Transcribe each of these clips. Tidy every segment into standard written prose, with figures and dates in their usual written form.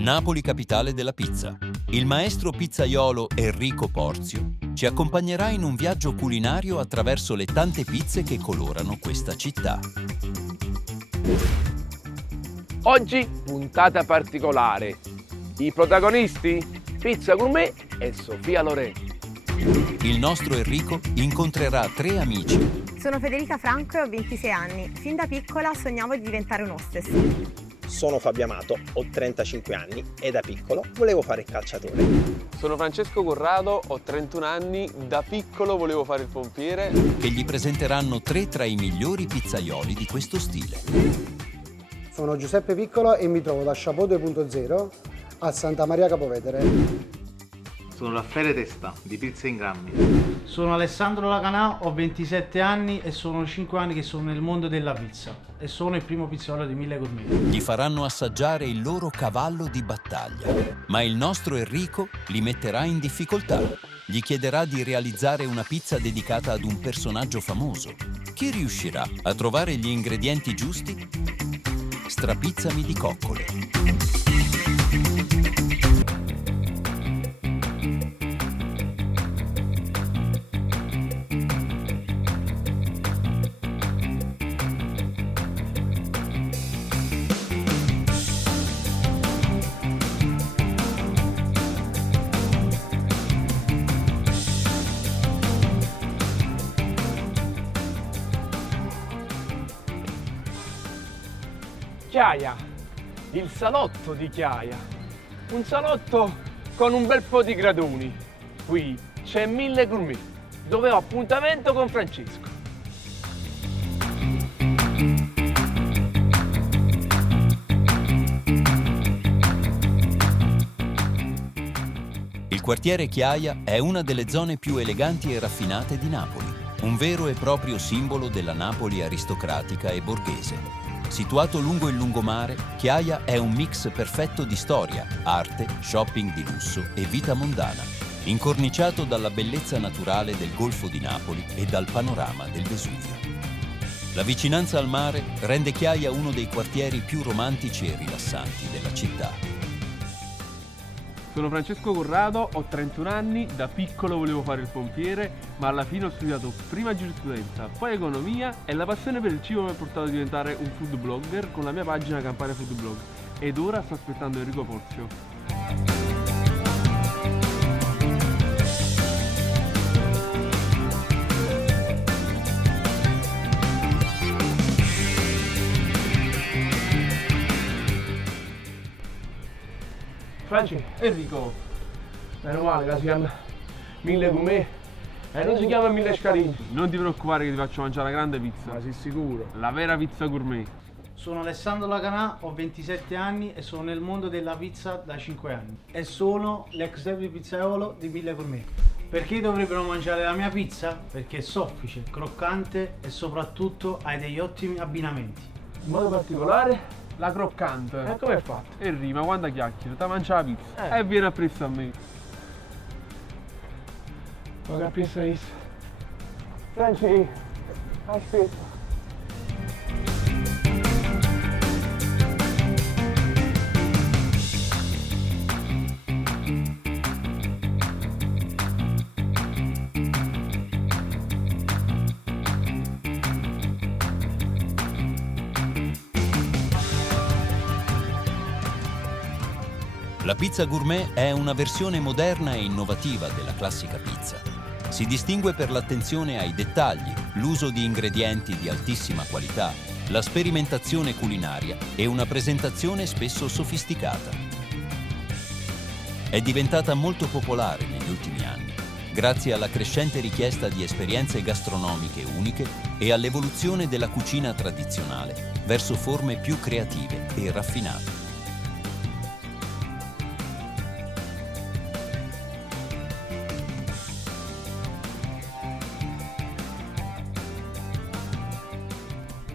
Napoli, capitale della pizza. Il maestro pizzaiolo Enrico Porzio ci accompagnerà in un viaggio culinario attraverso le tante pizze che colorano questa città. Oggi puntata particolare. I protagonisti? Pizza Gourmet e Sofia Loren. Il nostro Enrico incontrerà 3 amici. Sono Federica Franco e ho 26 anni. Fin da piccola sognavo di diventare un hostess. Sono Fabio Amato, ho 35 anni e da piccolo volevo fare il calciatore. Sono Francesco Corrado, ho 31 anni, da piccolo volevo fare il pompiere. Che gli presenteranno 3 tra i migliori pizzaioli di questo stile. Sono Giuseppe Piccolo e mi trovo da Chapeau 2.0 a Santa Maria Capovetere. Sono Raffaele Testa, di Pizza in Grammi. Sono Alessandro Lacanà, ho 27 anni e sono 5 anni che sono nel mondo della pizza e sono il primo pizzaiolo di Mille Gourmet. Gli faranno assaggiare il loro cavallo di battaglia, ma il nostro Enrico li metterà in difficoltà. Gli chiederà di realizzare una pizza dedicata ad un personaggio famoso. Chi riuscirà a trovare gli ingredienti giusti? Strapizzami di coccole. Chiaia, il salotto di Chiaia. Un salotto con un bel po' di graduni. Qui c'è Mille Gourmet, dove ho appuntamento con Francesco. Il quartiere Chiaia è una delle zone più eleganti e raffinate di Napoli, un vero e proprio simbolo della Napoli aristocratica e borghese. Situato lungo il lungomare, Chiaia è un mix perfetto di storia, arte, shopping di lusso e vita mondana, incorniciato dalla bellezza naturale del Golfo di Napoli e dal panorama del Vesuvio. La vicinanza al mare rende Chiaia uno dei quartieri più romantici e rilassanti della città. Sono Francesco Corrado, ho 31 anni, da piccolo volevo fare il pompiere, ma alla fine ho studiato prima giurisprudenza, poi economia e la passione per il cibo mi ha portato a diventare un food blogger con la mia pagina Campania Food Blog. Ed ora sto aspettando Enrico Porzio. Franci, Enrico, meno male che si chiama Mille Gourmet e non si chiama Mille Scarini. Non ti preoccupare che ti faccio mangiare la grande pizza. Ma sei sicuro? La vera pizza gourmet. Sono Alessandro Lacanà, ho 27 anni e sono nel mondo della pizza da 5 anni. E sono l'ex pizzaiolo di Mille Gourmet. Perché dovrebbero mangiare la mia pizza? Perché è soffice, croccante e soprattutto hai degli ottimi abbinamenti. In modo particolare la croccante. E come è fatta? E rima, quando chiacchiera, ti mangia la pizza e viene appresso a me. Ma che appresso è? Franci, aspetta. La pizza gourmet è una versione moderna e innovativa della classica pizza. Si distingue per l'attenzione ai dettagli, l'uso di ingredienti di altissima qualità, la sperimentazione culinaria e una presentazione spesso sofisticata. È diventata molto popolare negli ultimi anni, grazie alla crescente richiesta di esperienze gastronomiche uniche e all'evoluzione della cucina tradizionale verso forme più creative e raffinate.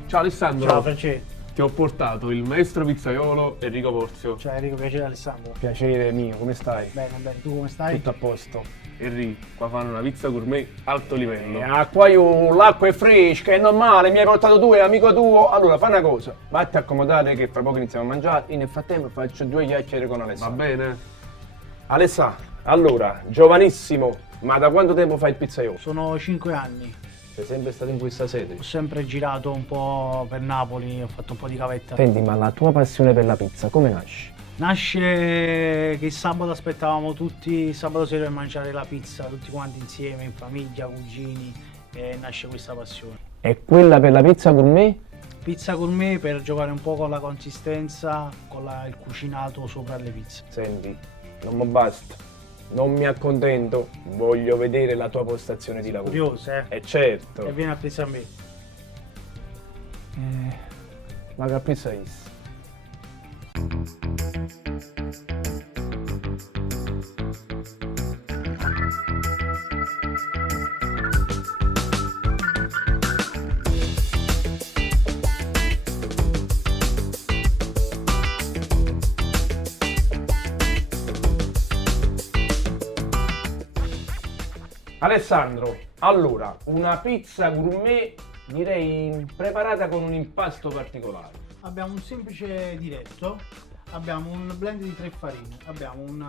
Ciao Alessandro. Ciao Francesco. Ti ho portato il maestro pizzaiolo Enrico Porzio. Ciao Enrico, piacere Alessandro. Piacere mio, come stai? Bene, bene, tu come stai? Tutto a posto. Enrico, qua fanno una pizza gourmet alto livello. Qua io, l'acqua è fresca, è normale, mi hai portato tu, è amico tuo. Allora, fai una cosa, vatti a accomodare che fra poco iniziamo a mangiare e nel frattempo faccio 2 chiacchiere con Va Alessandro. bene? Alessandro, allora, giovanissimo, ma da quanto tempo fai il pizzaiolo? Sono 5 anni, Sei sempre stato in questa sede? ho sempre girato un po' per Napoli, ho fatto un po' di gavetta. Senti, ma la tua passione per la pizza come nasce? Nasce che il sabato aspettavamo tutti, il sabato sera per mangiare la pizza, tutti quanti insieme, in famiglia, cugini, e nasce questa passione. È quella per la pizza gourmet? Pizza gourmet per giocare un po' con la consistenza, con il cucinato sopra le pizze. Senti, non mi basta, non mi accontento, voglio vedere la tua postazione di lavoro. Curioso, eh? Certo. E vieni a pizza a me. Ma che pizza è? Alessandro, allora, una pizza gourmet direi preparata con un impasto particolare. Abbiamo un semplice diretto, abbiamo un blend di 3 farine, abbiamo un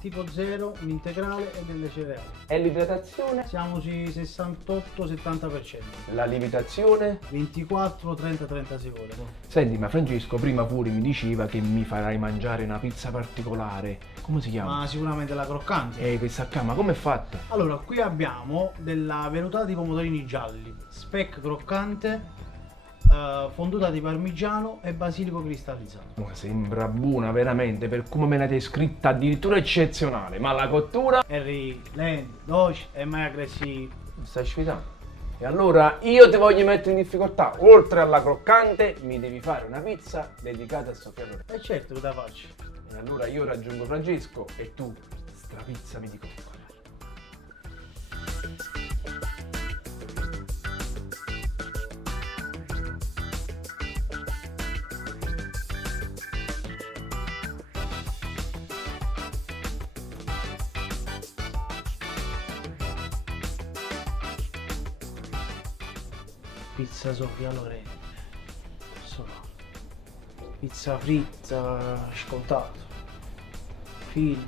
tipo 0, un integrale e delle cereali. E l'idratazione? Siamo sui 68-70%, La lievitazione? 24, 30, 30 secondi. Senti, ma Francesco prima fuori mi diceva che mi farai mangiare una pizza particolare. Come si chiama? Ma sicuramente la croccante. Questa qua, ma com'è fatta? Allora, qui abbiamo della vellutata di pomodorini gialli, speck croccante, fonduta di parmigiano e basilico cristallizzato. Ma sembra buona veramente, per come me l'hai descritta addirittura eccezionale, ma la cottura? Harry, lento, dolce e mai aggressivo. Mi stai sfidando? E allora io ti voglio mettere in difficoltà, oltre alla croccante mi devi fare una pizza dedicata a Sofia Loren. E certo che la faccio. E allora io raggiungo Francesco e tu strapizzami di coccola. Pizza Sofia Loren. Insomma, pizza fritta, scontato. Film,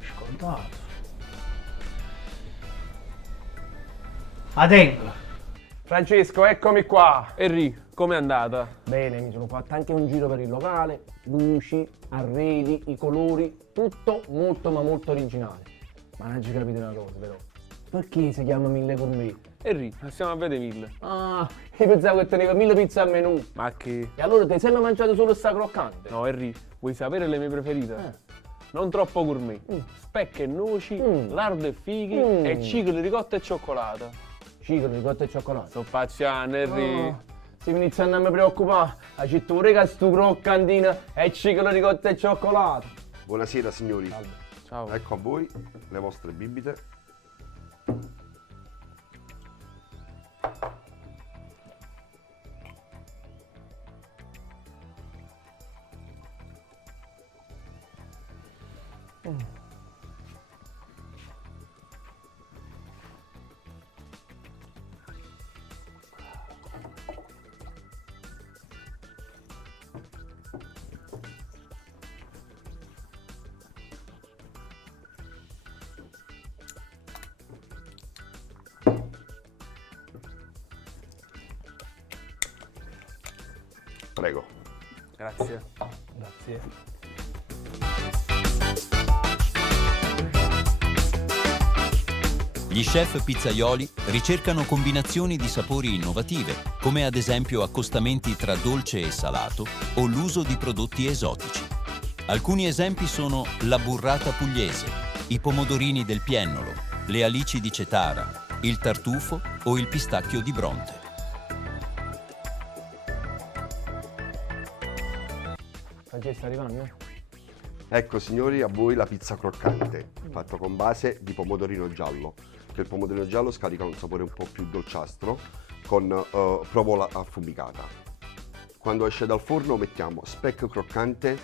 scontato. Atengo. Francesco, eccomi qua. Enrico, com'è andata? Bene, mi sono fatto anche un giro per il locale, luci, arredi, i colori, tutto molto ma molto originale. Ma non ci capite una cosa però, perché si chiama 1000 gourmet? Enrico, stiamo a vedere 1000. Ah, io pensavo che teneva 1000 pizze al menù. Ma che? E allora ti sei mai mangiato solo sta croccante? No, Enrico, vuoi sapere le mie preferite? Non troppo gourmet. Speck e noci, lardo e fighi e cicli ricotta e cioccolata. Ciclo, ricotta e cioccolato. Sto facciando, Enrico. Si mi iniziano a mi preoccupare. La cittura che stu croccantina e ciclo, ricotta e cioccolato. Buonasera signori, Ciao. ecco a voi le vostre bibite. Prego. Grazie. Grazie. Gli chef pizzaioli ricercano combinazioni di sapori innovative, come ad esempio accostamenti tra dolce e salato o l'uso di prodotti esotici. Alcuni esempi sono la burrata pugliese, i pomodorini del Piennolo, le alici di Cetara, il tartufo o il pistacchio di Bronte. Francesco, sta arrivando? Ecco signori a voi la pizza croccante, fatto con base di pomodorino giallo, che il pomodorino giallo scarica un sapore un po' più dolciastro con provola affumicata. Quando esce dal forno mettiamo speck croccante,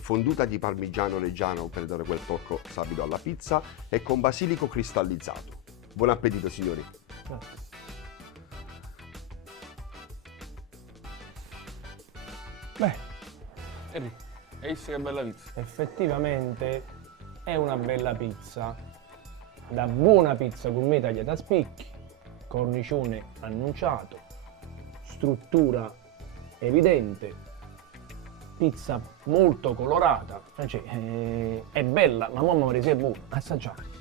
fonduta di parmigiano reggiano per dare quel tocco sapido alla pizza e con basilico cristallizzato. Buon appetito signori! Beh, Henry, hai visto che bella pizza? Effettivamente è una bella pizza. Da buona pizza gourmet tagliata a spicchi, cornicione annunciato, struttura evidente, pizza molto colorata. Cioè, è bella, ma mamma mia, è buona. Assaggiamo.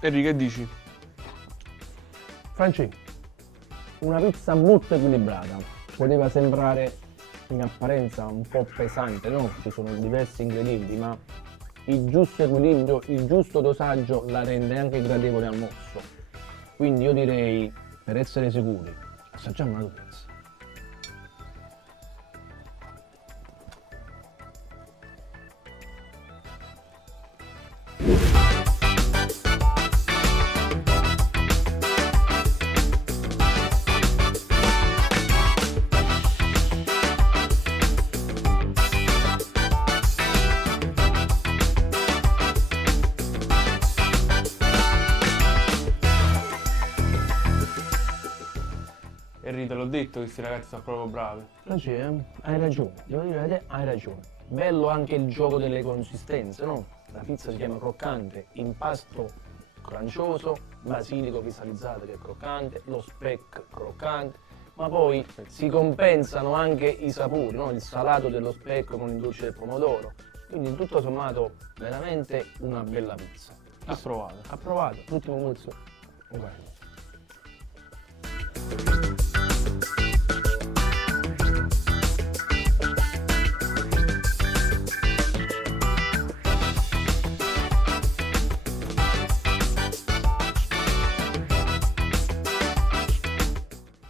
Henry, che dici? Franci, una pizza molto equilibrata. Poteva sembrare in apparenza un po' pesante, no? Ci sono diversi ingredienti, ma il giusto equilibrio, il giusto dosaggio la rende anche gradevole al mosso. Quindi io direi, per essere sicuri, assaggiamo una pizza. Henry, te l'ho detto che questi ragazzi sono proprio bravi. Franci, hai ragione, devo dire a te, hai ragione. Bello anche il gioco delle consistenze, no? La pizza si chiama croccante, impasto crancioso, basilico cristallizzato che è croccante, lo speck croccante, ma poi si compensano anche i sapori, no? Il salato dello speck con il dolce del pomodoro. Quindi tutto sommato veramente una bella pizza. Approvato. Approvato, l'ultimo pulso. Ok.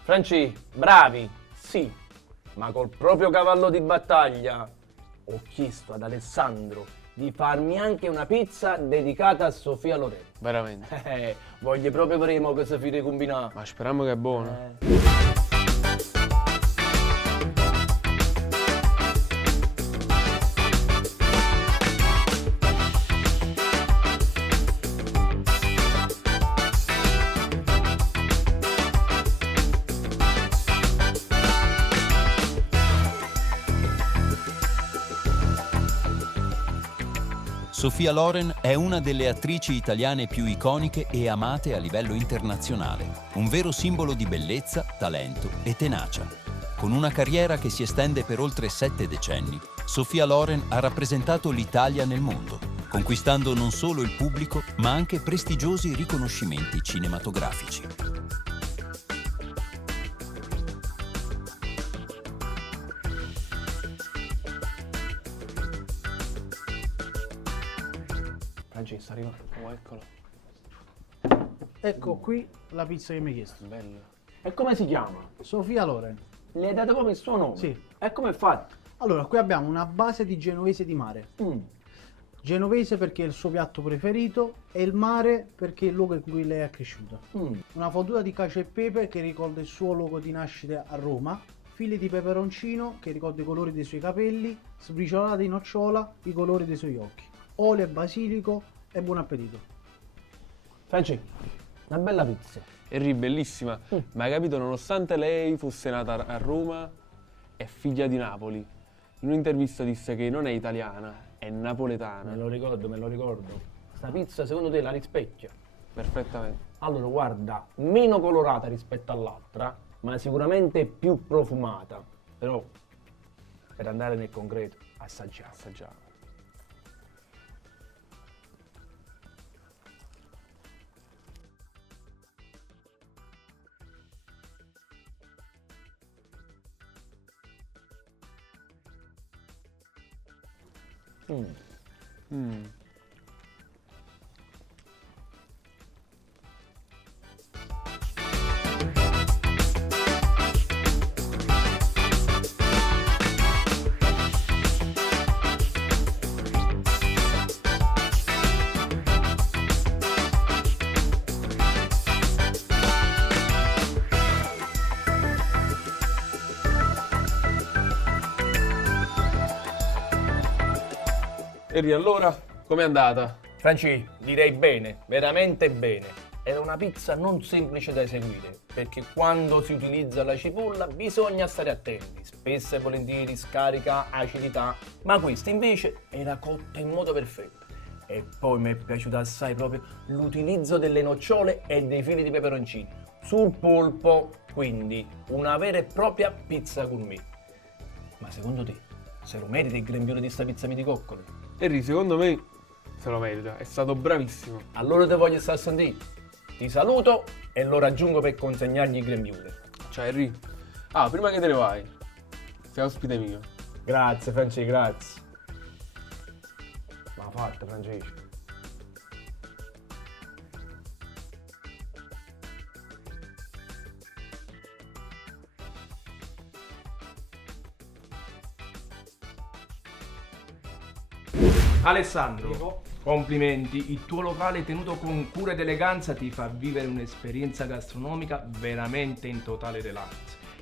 Franci, bravi, sì, ma col proprio cavallo di battaglia ho chiesto ad Alessandro di farmi anche una pizza dedicata a Sofia Loren. Veramente. Voglio proprio vedere che si fide combinare. Ma speriamo che è buona. Sofia Loren è una delle attrici italiane più iconiche e amate a livello internazionale, un vero simbolo di bellezza, talento e tenacia. Con una carriera che si estende per oltre 7 decenni, Sofia Loren ha rappresentato l'Italia nel mondo, conquistando non solo il pubblico, ma anche prestigiosi riconoscimenti cinematografici. Franci, sta arrivando. Oh, eccolo. Ecco qui la pizza che mi hai chiesto. Bella. E come si chiama? Sofia Loren. Le hai dato proprio il suo nome? Sì. E come è fatto? Allora, qui abbiamo una base di genovese di mare. Genovese perché è il suo piatto preferito e il mare perché è il luogo in cui lei è cresciuta. Una fonduta di cacio e pepe che ricorda il suo luogo di nascita a Roma, fili di peperoncino che ricorda i colori dei suoi capelli, sbriciolata di nocciola, i colori dei suoi occhi, olio e basilico e buon appetito. Franci, una bella pizza. Henry, bellissima. Ma hai capito, nonostante lei fosse nata a Roma, è figlia di Napoli. In un'intervista disse che non è italiana, è napoletana. Me lo ricordo. Sta pizza secondo te la rispecchia? Perfettamente. Allora guarda, meno colorata rispetto all'altra, ma sicuramente più profumata. Però, per andare nel concreto, assaggiamo. Henry, allora, com'è andata? Franci, direi bene, veramente bene. Era una pizza non semplice da eseguire, perché quando si utilizza la cipolla bisogna stare attenti. Spesso e volentieri scarica acidità, ma questa invece era cotta in modo perfetto. E poi mi è piaciuto assai proprio l'utilizzo delle nocciole e dei fili di peperoncini sul polpo, quindi una vera e propria pizza gourmet. Ma secondo te, se lo merita il grembiule di sta pizza miti coccole? Henry, secondo me se lo merita, è stato bravissimo. Allora te voglio stare a sentire. Ti saluto e lo raggiungo per consegnargli il grembiule. Ciao Henry. Ah, prima che te ne vai, sei ospite mio. Grazie Francesco, grazie. Ma fatta Francesco. Alessandro, complimenti, il tuo locale tenuto con cura ed eleganza ti fa vivere un'esperienza gastronomica veramente in totale relax.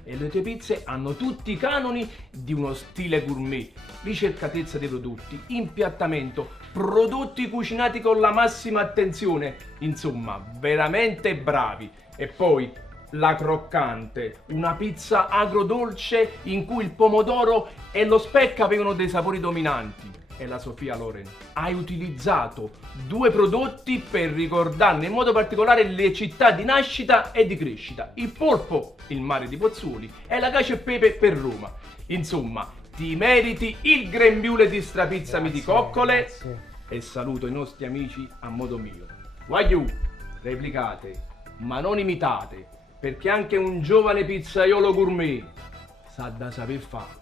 E le tue pizze hanno tutti i canoni di uno stile gourmet, ricercatezza dei prodotti, impiattamento, prodotti cucinati con la massima attenzione, insomma, veramente bravi. E poi la croccante, una pizza agrodolce in cui il pomodoro e lo speck avevano dei sapori dominanti. E la Sofia Loren, hai utilizzato due prodotti per ricordarne in modo particolare le città di nascita e di crescita, il polpo, il mare di Pozzuoli, e la cacio e pepe per Roma. Insomma, ti meriti il grembiule di strapizza miti coccole. E saluto i nostri amici a modo mio. Guagliù, replicate, ma non imitate, perché anche un giovane pizzaiolo gourmet sa da saper fare.